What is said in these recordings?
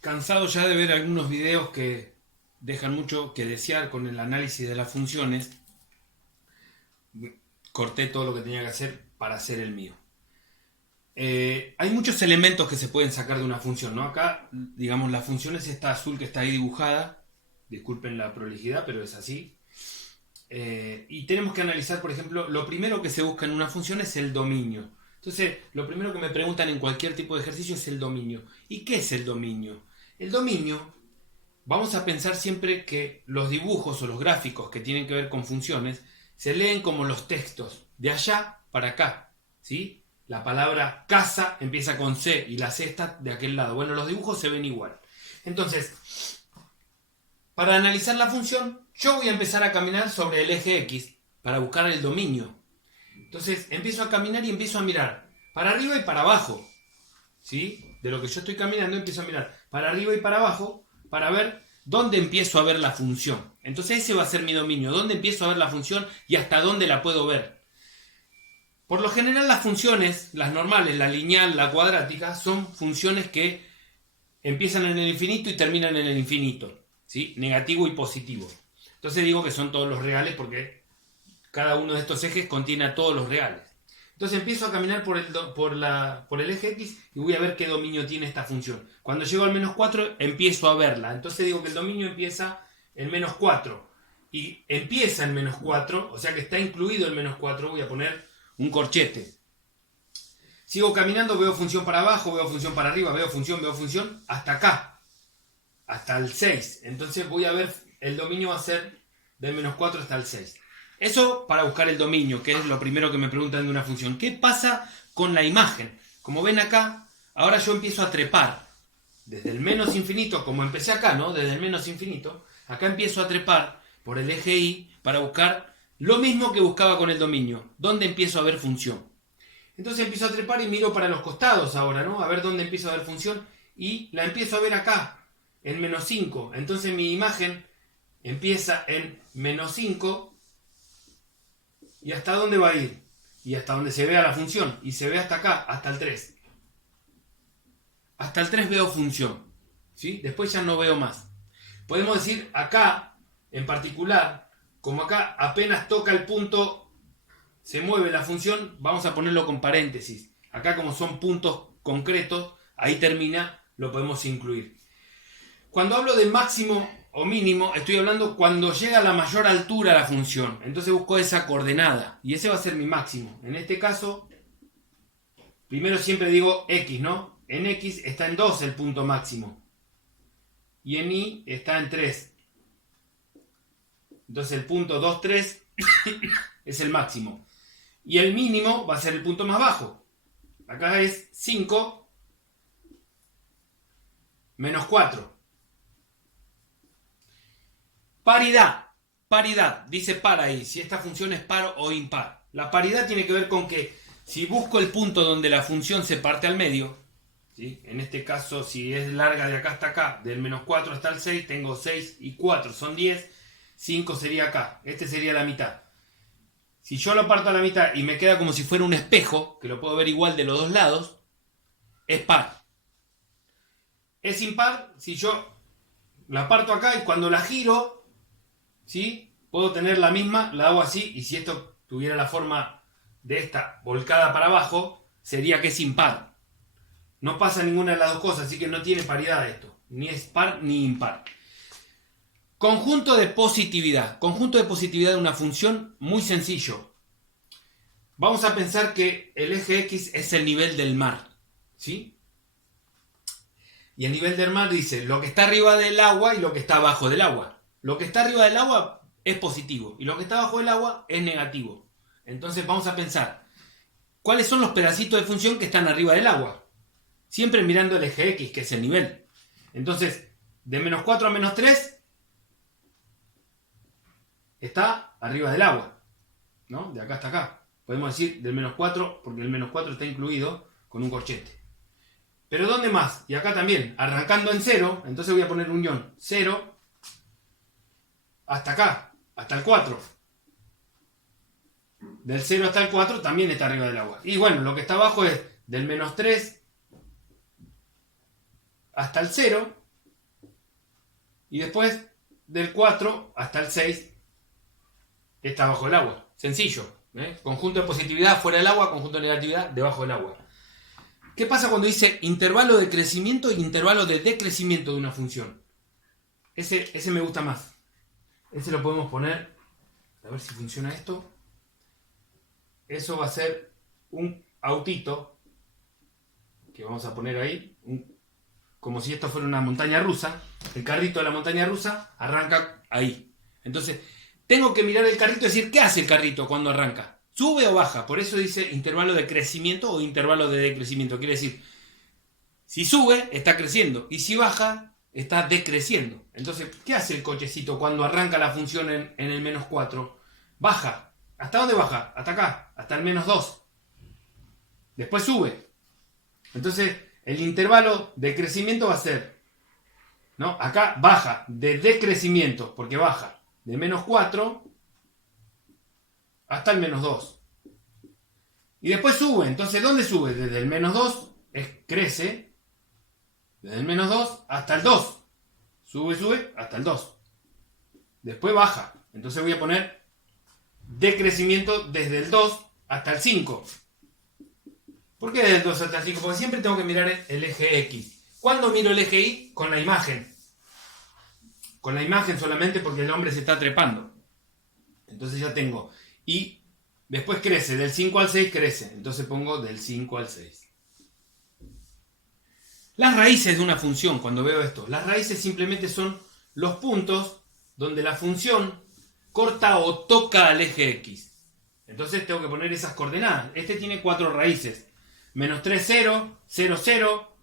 Cansado ya de ver algunos videos que dejan mucho que desear con el análisis de las funciones, corté todo lo que tenía que hacer para hacer el mío. Hay muchos elementos que se pueden sacar de una función, ¿no? Acá, digamos, la función es esta azul que está ahí dibujada. Disculpen la prolijidad, pero es así. Y tenemos que analizar, por ejemplo, lo primero que se busca en una función es el dominio. Entonces, lo primero que me preguntan en cualquier tipo de ejercicio es el dominio. ¿Y qué es el dominio? El dominio, vamos a pensar siempre que los dibujos o los gráficos que tienen que ver con funciones se leen como los textos, de allá para acá, ¿sí? La palabra casa empieza con C y la C está de aquel lado. Bueno, los dibujos se ven igual. Entonces, para analizar la función, yo voy a empezar a caminar sobre el eje X para buscar el dominio. Entonces, empiezo a caminar y empiezo a mirar para arriba y para abajo, ¿sí? De lo que yo estoy caminando empiezo a mirar para arriba y para abajo para ver dónde empiezo a ver la función. Entonces ese va a ser mi dominio, dónde empiezo a ver la función y hasta dónde la puedo ver. Por lo general las funciones, las normales, la lineal, la cuadrática, son funciones que empiezan en el infinito y terminan en el infinito, ¿sí? Negativo y positivo. Entonces digo que son todos los reales porque cada uno de estos ejes contiene a todos los reales. Entonces empiezo a caminar por el eje X y voy a ver qué dominio tiene esta función. Cuando llego al menos 4 empiezo a verla. Entonces digo que el dominio empieza en menos 4. Y empieza en menos 4, o sea que está incluido en menos 4. Voy a poner un corchete. Sigo caminando, veo función para abajo, veo función para arriba, veo función, hasta acá. Hasta el 6. Entonces voy a ver, el dominio va a ser del menos 4 hasta el 6. Eso para buscar el dominio, que es lo primero que me preguntan de una función. ¿Qué pasa con la imagen? Como ven acá, ahora yo empiezo a trepar. Desde el menos infinito, como empecé acá, ¿no? Desde el menos infinito, acá empiezo a trepar por el eje Y para buscar lo mismo que buscaba con el dominio. ¿Dónde empiezo a ver función? Entonces empiezo a trepar y miro para los costados ahora, ¿no? A ver dónde empiezo a ver función. Y la empiezo a ver acá, en menos 5. Entonces mi imagen empieza en menos 5. ¿Y hasta dónde va a ir? Y hasta donde se vea la función. Y se ve hasta acá, hasta el 3. Hasta el 3 veo función. ¿Sí? Después ya no veo más. Podemos decir acá, en particular, como acá apenas toca el punto, se mueve la función, vamos a ponerlo con paréntesis. Acá como son puntos concretos, ahí termina, lo podemos incluir. Cuando hablo de máximo o mínimo, estoy hablando cuando llega a la mayor altura la función. Entonces busco esa coordenada. Y ese va a ser mi máximo. En este caso, primero siempre digo X, ¿no? En X está en 2 el punto máximo. Y en Y está en 3. Entonces el punto 2, 3 es el máximo. Y el mínimo va a ser el punto más bajo. Acá es 5 menos 4. Paridad. Paridad. Dice par ahí. Si esta función es par o impar. La paridad tiene que ver con que si busco el punto donde la función se parte al medio, ¿sí? En este caso, si es larga de acá hasta acá, del menos 4 hasta el 6, tengo 6 y 4 son 10. 5 sería acá. Este sería la mitad. Si yo lo parto a la mitad y me queda como si fuera un espejo, que lo puedo ver igual de los dos lados, es par. Es impar si yo la parto acá y cuando la giro, ¿sí? Puedo tener la misma, la hago así, y si esto tuviera la forma de esta volcada para abajo, sería que es impar. No pasa ninguna de las dos cosas, así que no tiene paridad esto. Ni es par ni impar. Conjunto de positividad. Conjunto de positividad de una función muy sencillo. Vamos a pensar que el eje X es el nivel del mar, ¿sí? Y el nivel del mar dice lo que está arriba del agua y lo que está abajo del agua. Lo que está arriba del agua es positivo y lo que está abajo del agua es negativo. Entonces vamos a pensar, ¿cuáles son los pedacitos de función que están arriba del agua? Siempre mirando el eje X, que es el nivel. Entonces, de menos 4 a menos 3 está arriba del agua, ¿no? De acá hasta acá. Podemos decir del menos 4, porque el menos 4 está incluido con un corchete. ¿Pero dónde más? Y acá también, arrancando en 0, entonces voy a poner un guión. 0 hasta acá, hasta el 4. Del 0 hasta el 4 también está arriba del agua. Y bueno, lo que está abajo es del menos 3 hasta el 0. Y después del 4 hasta el 6 está bajo el agua. Sencillo. Conjunto de positividad fuera del agua, conjunto de negatividad debajo del agua. ¿Qué pasa cuando dice intervalo de crecimiento e intervalo de decrecimiento de una función? Ese me gusta más. Ese lo podemos poner. A ver si funciona esto. Eso va a ser un autito que vamos a poner ahí. Como si esto fuera una montaña rusa. El carrito de la montaña rusa arranca ahí. Entonces, tengo que mirar el carrito y decir, ¿qué hace el carrito cuando arranca? ¿Sube o baja? Por eso dice intervalo de crecimiento o intervalo de decrecimiento. Quiere decir, si sube, está creciendo. Y si baja, está decreciendo. Entonces, ¿qué hace el cochecito cuando arranca la función en el menos 4? Baja. ¿Hasta dónde baja? Hasta acá. Hasta el menos 2. Después sube. Entonces, el intervalo de crecimiento va a ser, ¿no? Acá baja de decrecimiento, porque baja de menos 4 hasta el menos 2. Y después sube. Entonces, ¿dónde sube? Desde el menos 2 crece. Desde el menos 2 hasta el 2. Sube hasta el 2. Después baja. Entonces voy a poner decrecimiento desde el 2 hasta el 5. ¿Por qué desde el 2 hasta el 5? Porque siempre tengo que mirar el eje X. ¿Cuándo miro el eje Y? Con la imagen. Con la imagen solamente porque el hombre se está trepando. Entonces ya tengo. Y después crece. Del 5 al 6 crece. Entonces pongo del 5 al 6. Las raíces de una función, cuando veo esto. Las raíces simplemente son los puntos donde la función corta o toca al eje X. Entonces tengo que poner esas coordenadas. Este tiene 4 raíces. Menos 3, 0, 0, 0,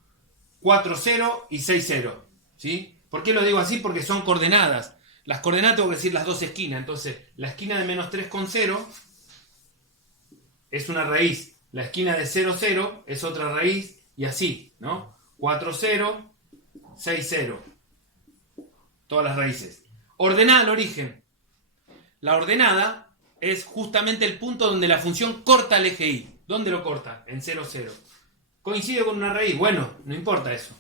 4, 0 y 6, 0. ¿Sí? ¿Por qué lo digo así? Porque son coordenadas. Las coordenadas tengo que decir las dos esquinas. Entonces, la esquina de menos 3 con 0 es una raíz. La esquina de 0, 0 es otra raíz. Y así, ¿no? 4, 0, 6, 0. Todas las raíces. Ordenada al origen. La ordenada es justamente el punto donde la función corta el eje Y. ¿Dónde lo corta? En 0, 0. ¿Coincide con una raíz? Bueno, no importa eso.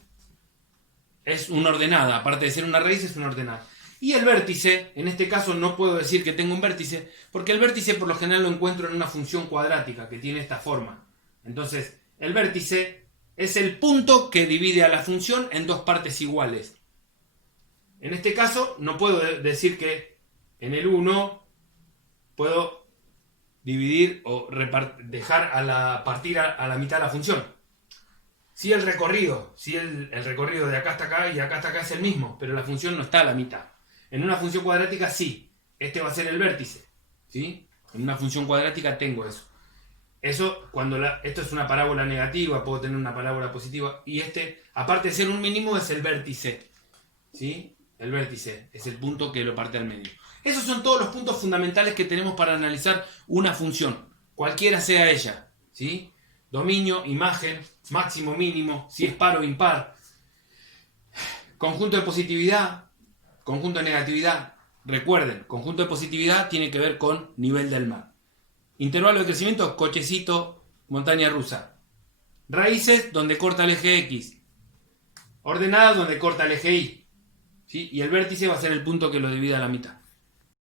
Es una ordenada. Aparte de ser una raíz, es una ordenada. Y el vértice, en este caso no puedo decir que tengo un vértice, porque el vértice por lo general lo encuentro en una función cuadrática que tiene esta forma. Entonces, el vértice es el punto que divide a la función en dos partes iguales. En este caso, no puedo decir que en el 1 puedo dividir o dejar partir a la mitad de la función. Si el recorrido de acá hasta acá y acá hasta acá es el mismo, pero la función no está a la mitad. En una función cuadrática sí, este va a ser el vértice, ¿sí? En una función cuadrática tengo eso. Eso, esto es una parábola negativa, puedo tener una parábola positiva, y aparte de ser un mínimo, es el vértice, ¿sí? El vértice es el punto que lo parte al medio. Esos son todos los puntos fundamentales que tenemos para analizar una función, cualquiera sea ella, ¿sí? Dominio, imagen, máximo, mínimo, si es par o impar, conjunto de positividad, conjunto de negatividad. Recuerden, conjunto de positividad tiene que ver con nivel del mar. Intervalo de crecimiento, cochecito, montaña rusa. Raíces, donde corta el eje X. Ordenadas, donde corta el eje Y. ¿Sí? Y el vértice va a ser el punto que lo divide a la mitad.